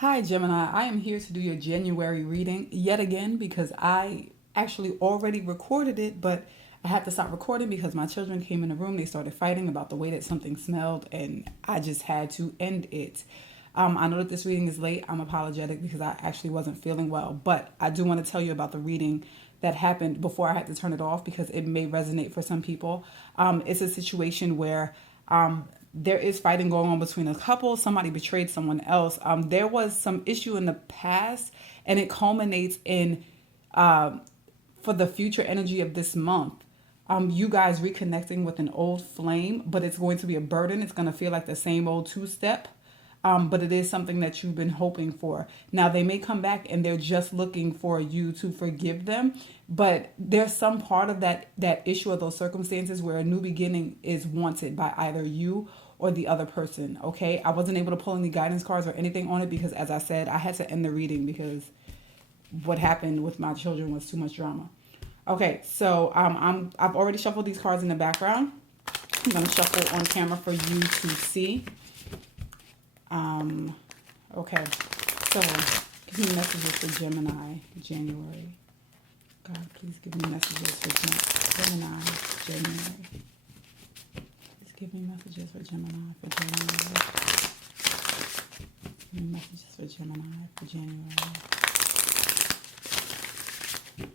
Hi, Gemini. I am here to do your January reading yet again because I actually already recorded it, but I had to stop recording because my children came in the room. They started fighting about the way that something smelled, and I just had to end it. I know that this reading is late. I'm apologetic because I actually wasn't feeling well, but I do want to tell you about the reading that happened before I had to turn it off because it may resonate for some people. It's a situation where there is fighting going on between a couple. Somebody betrayed someone else. There was some issue in the past, and it culminates in for the future energy of this month. You guys reconnecting with an old flame, but it's going to be a burden. It's going to feel like the same old two step. But it is something that you've been hoping for. Now, they may come back and they're just looking for you to forgive them, but there's some part of that issue of those circumstances where a new beginning is wanted by either you or the other person. Okay, I wasn't able to pull any guidance cards or anything on it because, as I said, I had to end the reading because what happened with my children was too much drama. Okay, so I've already shuffled these cards in the background. I'm gonna shuffle on camera for you to see. Okay, so give me messages for Gemini, January. God, please give me messages for Gemini, January. Please give me messages for Gemini, for January. Give me messages for Gemini, for January.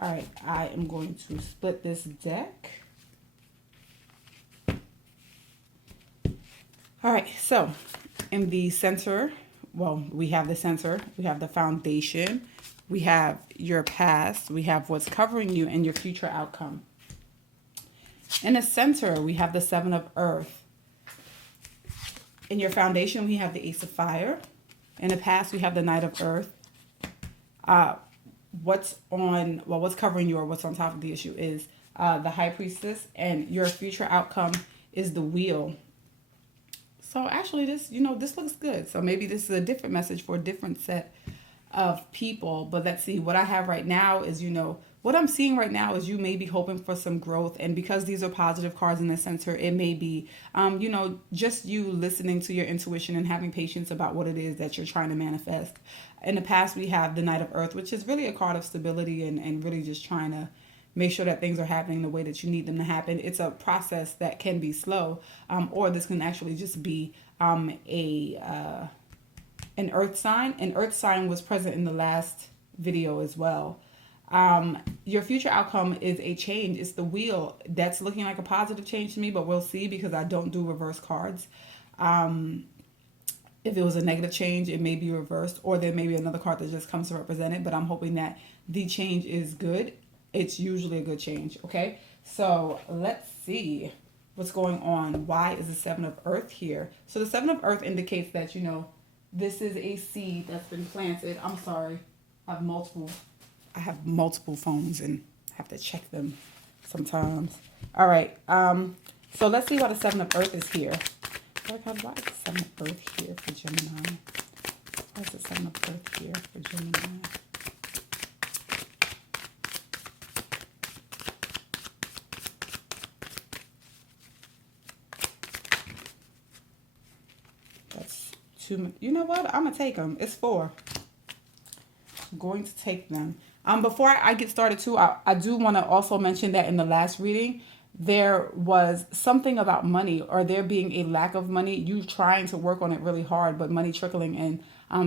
All right, I am going to split this deck. All right, so in the center, well, we have the center, we have the foundation, we have your past, we have what's covering you and your future outcome. In the center, we have the Seven of Earth. In your foundation, we have the Ace of Fire. In the past, we have the Knight of Earth. What's covering you or what's on top of the issue is the High Priestess, and your future outcome is the Wheel. So actually this looks good. So maybe this is a different message for a different set of people. But let's see, what I have right now is, what I'm seeing right now is you may be hoping for some growth. And because these are positive cards in the center, it may be, just you listening to your intuition and having patience about what it is that you're trying to manifest. In the past, we have the Knight of Earth, which is really a card of stability and really just trying to make sure that things are happening the way that you need them to happen. It's a process that can be slow, or this can actually just be an earth sign. An earth sign was present in the last video as well. Your future outcome is a change. It's the Wheel. That's looking like a positive change to me, but we'll see because I don't do reverse cards. If it was a negative change, it may be reversed, or there may be another card that just comes to represent it, but I'm hoping that the change is good. It's usually a good change, okay? So let's see what's going on. Why is the Seven of Earth here? So the Seven of Earth indicates that, this is a seed that's been planted. I'm sorry. I have multiple phones and I have to check them sometimes. All right. So let's see why the Seven of Earth is here. Why is the Seven of Earth here for Gemini? Why is the Seven of Earth here for Gemini? You know what? I'm going to take them. It's 4. I'm going to take them. Before I get started too, I do want to also mention that in the last reading, there was something about money, or there being a lack of money. You trying to work on it really hard, but money trickling in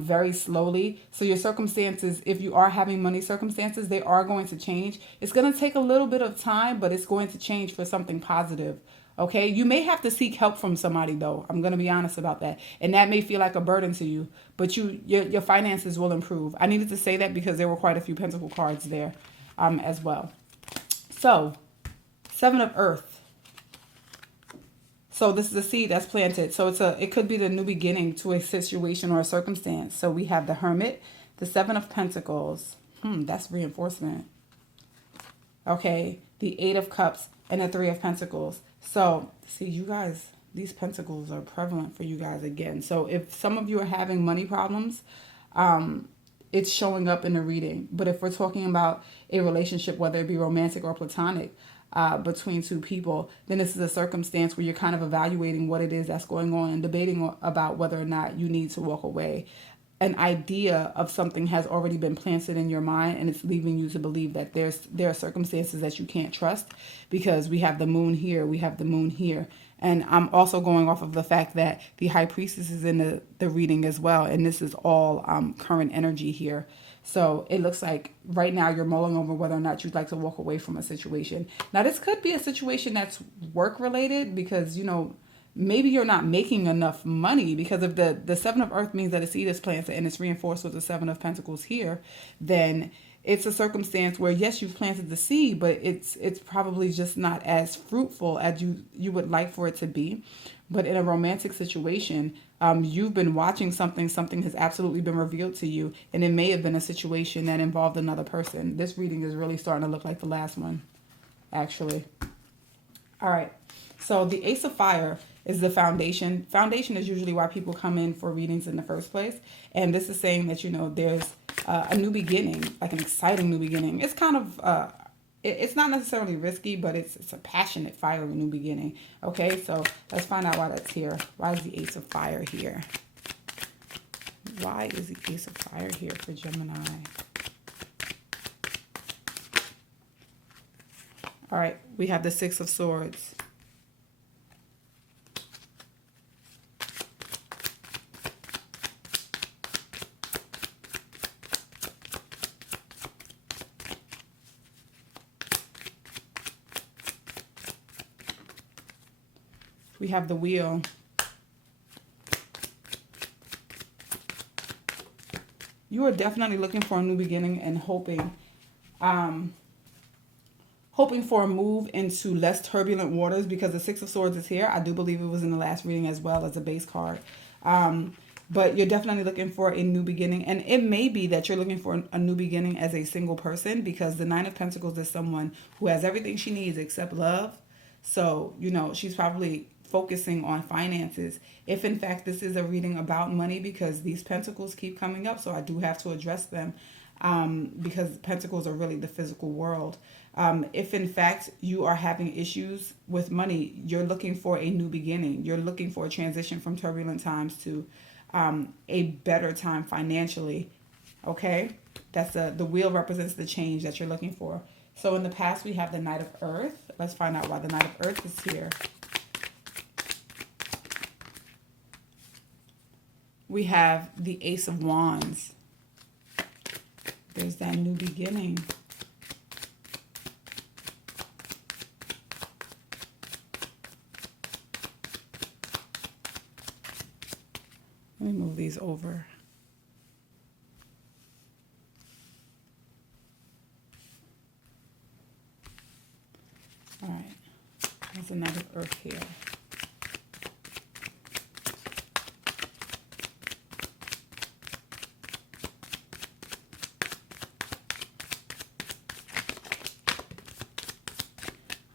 very slowly. So your circumstances, if you are having money circumstances, they are going to change. It's going to take a little bit of time, but it's going to change for something positive. Okay, you may have to seek help from somebody though. I'm going to be honest about that. And that may feel like a burden to you, but your finances will improve. I needed to say that because there were quite a few pentacle cards there as well. So, Seven of Earth. So this is a seed that's planted. So it could be the new beginning to a situation or a circumstance. So we have the Hermit, the Seven of Pentacles. That's reinforcement. Okay, the Eight of Cups and the Three of Pentacles. So, see, you guys, these pentacles are prevalent for you guys again. So if some of you are having money problems, it's showing up in the reading. But if we're talking about a relationship, whether it be romantic or platonic, between two people, then this is a circumstance where you're kind of evaluating what it is that's going on and debating about whether or not you need to walk away. an idea of something has already been planted in your mind, and it's leaving you to believe that there are circumstances that you can't trust, because we have the moon here, we have the moon here. And I'm also going off of the fact that the high priestess is in the reading as well, and this is all current energy here. So it looks like right now you're mulling over whether or not you'd like to walk away from a situation. Now, this could be a situation that's work related, because, maybe you're not making enough money, because if the seven of earth means that a seed is planted and it's reinforced with the seven of pentacles here, then it's a circumstance where, yes, you've planted the seed, but it's probably just not as fruitful as you would like for it to be. But in a romantic situation, you've been watching something has absolutely been revealed to you, and it may have been a situation that involved another person. This reading is really starting to look like the last one, actually. All right, so the Ace of Fire is the foundation. Foundation is usually why people come in for readings in the first place. And this is saying that, there's a new beginning, like an exciting new beginning. It's kind of, it's not necessarily risky, but it's a passionate, fiery new beginning. Okay, so let's find out why that's here. Why is the Ace of Fire here? Why is the Ace of Fire here for Gemini? All right, we have the Six of Swords. We have the Wheel. You are definitely looking for a new beginning and hoping for a move into less turbulent waters, because the Six of Swords is here. I do believe it was in the last reading as well as a base card. But you're definitely looking for a new beginning. And it may be that you're looking for a new beginning as a single person, because the Nine of Pentacles is someone who has everything she needs except love. So, she's probably focusing on finances. If in fact this is a reading about money, because these pentacles keep coming up, so I do have to address them, because pentacles are really the physical world. If in fact you are having issues with money, you're looking for a new beginning. You're looking for a transition from turbulent times to a better time financially. Okay, that's the wheel represents the change that you're looking for. So in the past we have the Knight of Earth. Let's find out why the Knight of Earth is here. We have the Ace of Wands. There's that new beginning. Let me move these over. All right. There's another Earth here.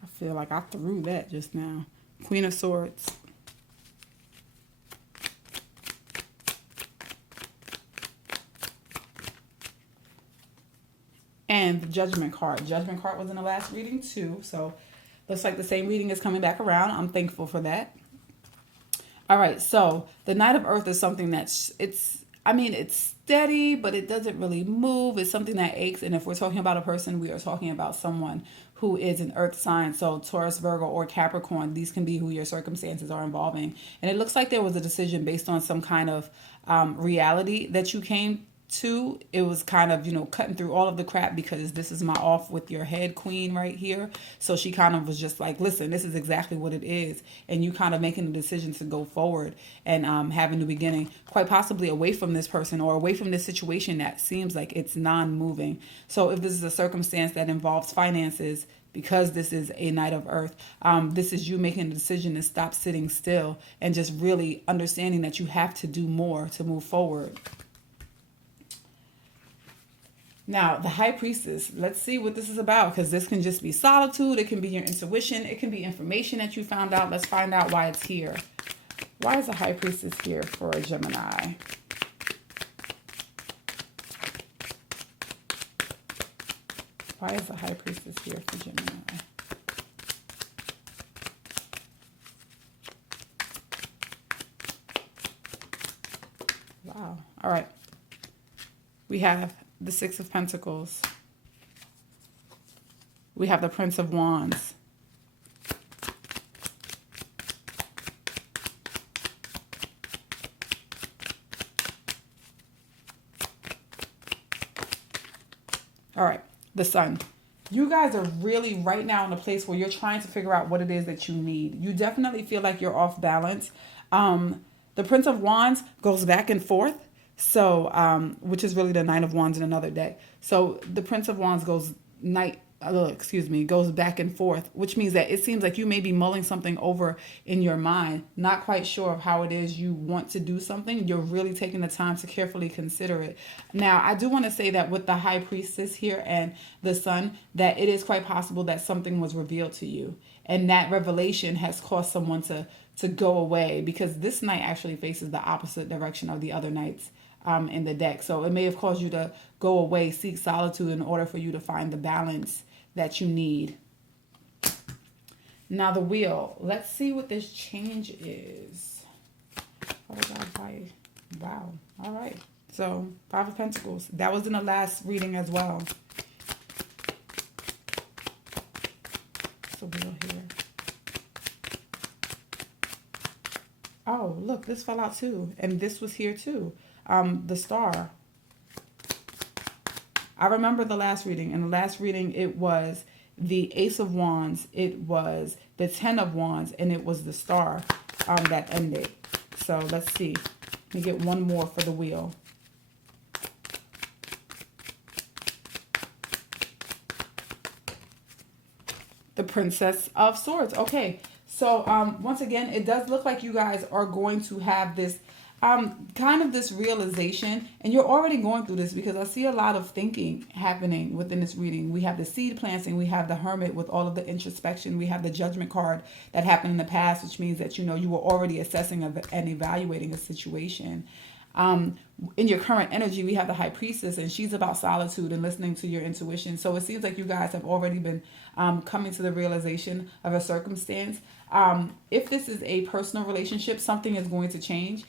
I feel like I threw that just now. Queen of Swords. And the Judgment card. Judgment card was in the last reading too. So looks like the same reading is coming back around. I'm thankful for that. All right. So the Knight of Earth is something that's, it's steady, but it doesn't really move. It's something that aches. And if we're talking about a person, we are talking about someone who is an earth sign. So Taurus, Virgo, or Capricorn, these can be who your circumstances are involving. And it looks like there was a decision based on some kind of reality that you came to. It was kind of, cutting through all of the crap, because this is my off with your head queen right here. So she kind of was just like, listen, this is exactly what it is. And you kind of making the decision to go forward and have a new beginning, quite possibly away from this person or away from this situation that seems like it's non-moving. So if this is a circumstance that involves finances, because this is a Knight of Earth, this is you making a decision to stop sitting still and just really understanding that you have to do more to move forward. Now, the High Priestess, let's see what this is about, because this can just be solitude. It can be your intuition. It can be information that you found out. Let's find out why it's here. Why is the High Priestess here for a Gemini? Why is the High Priestess here for Gemini? Wow. All right. We have the Six of Pentacles. We have the Prince of Wands. All right, the Sun. You guys are really right now in a place where you're trying to figure out what it is that you need. You definitely feel like you're off balance. The Prince of Wands goes back and forth. So, which is really the Nine of Wands in another day. So the Prince of Wands goes goes back and forth, which means that it seems like you may be mulling something over in your mind, not quite sure of how it is you want to do something. You're really taking the time to carefully consider it. Now, I do want to say that with the High Priestess here and the Sun, that it is quite possible that something was revealed to you. And that revelation has caused someone to go away, because this night actually faces the opposite direction of the other nights in the deck. So it may have caused you to go away, seek solitude in order for you to find the balance that you need. Now the Wheel. Let's see what this change is. Wow. All right. So Five of Pentacles. That was in the last reading as well. So Wheel here. Oh, look, this fell out too. And this was here too. The Star. I remember the last reading. In the last reading, it was the Ace of Wands, it was the Ten of Wands, and it was the Star that ended. So let's see. Let me get one more for the Wheel. The Princess of Swords. Okay. So once again, it does look like you guys are going to have this kind of this realization, and you're already going through this, because I see a lot of thinking happening within this reading. We have the Seed planting, we have the Hermit with all of the introspection, we have the Judgment card that happened in the past, which means that, you know, you were already assessing and evaluating a situation. In your current energy, we have the High Priestess, and she's about solitude and listening to your intuition. So it seems like you guys have already been coming to the realization of a circumstance. If this is a personal relationship, something is going to change.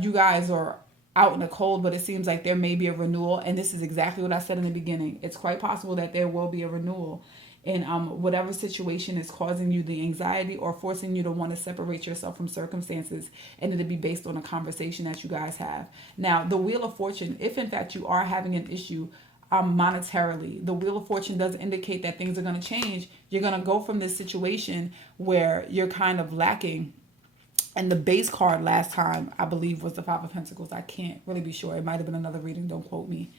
You guys are out in the cold, but it seems like there may be a renewal. And this is exactly what I said in the beginning. It's quite possible that there will be a renewal in whatever situation is causing you the anxiety or forcing you to want to separate yourself from circumstances, and it'll be based on a conversation that you guys have. Now, the Wheel of Fortune, if in fact you are having an issue monetarily, the Wheel of Fortune does indicate that things are going to change. You're going to go from this situation where you're kind of lacking. And the base card last time, I believe, was the Five of Pentacles. I can't really be sure. It might have been another reading. Don't quote me.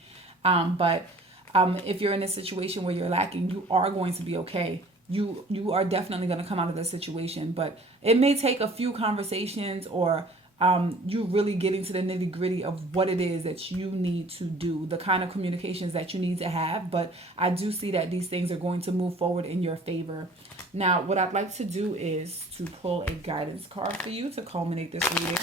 But if you're in a situation where you're lacking, you are going to be okay. You are definitely going to come out of this situation. But it may take a few conversations, or you really getting to the nitty gritty of what it is that you need to do, the kind of communications that you need to have. But I do see that these things are going to move forward in your favor. Now, what I'd like to do is to pull a guidance card for you to culminate this reading.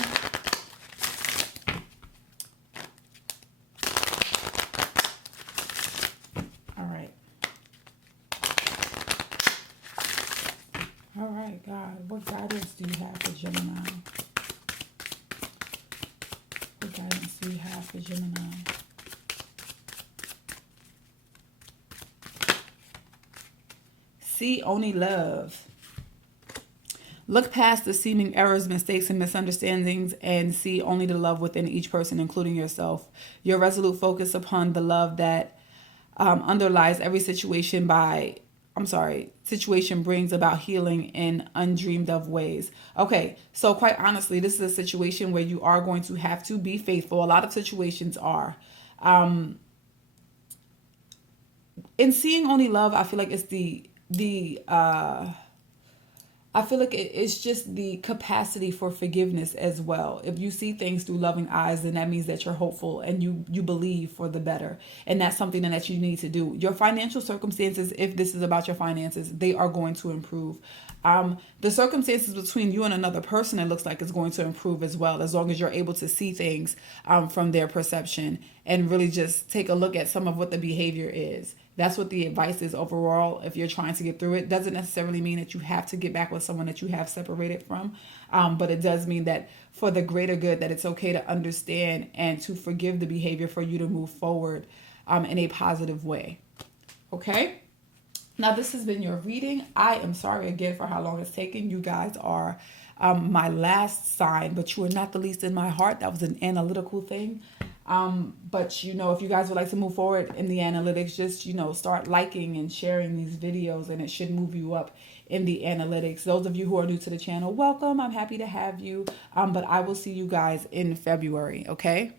All right. All right, God. What guidance do you have for Gemini? What guidance do you have for Gemini? See only love. Look past the seeming errors, mistakes, and misunderstandings, and see only the love within each person, including yourself. Your resolute focus upon the love that underlies every situation brings about healing in undreamed of ways. Okay, so quite honestly, this is a situation where you are going to have to be faithful. A lot of situations are. In seeing only love, I feel like it's I feel like it's just the capacity for forgiveness as well. If you see things through loving eyes, then that means that you're hopeful and you believe for the better. And that's something that you need to do. Your financial circumstances, if this is about your finances, they are going to improve. The circumstances between you and another person, it looks like it's going to improve as well, as long as you're able to see things from their perception and really just take a look at some of what the behavior is. That's what the advice is overall. If you're trying to get through it, doesn't necessarily mean that you have to get back with someone that you have separated from, but it does mean that for the greater good, that it's okay to understand and to forgive the behavior for you to move forward in a positive way. Okay. Now, this has been your reading. I am sorry again for how long it's taken. You guys are my last sign, but you are not the least in my heart. That was an analytical thing. But, if you guys would like to move forward in the analytics, just, start liking and sharing these videos, and it should move you up in the analytics. Those of you who are new to the channel, welcome. I'm happy to have you. But I will see you guys in February. Okay.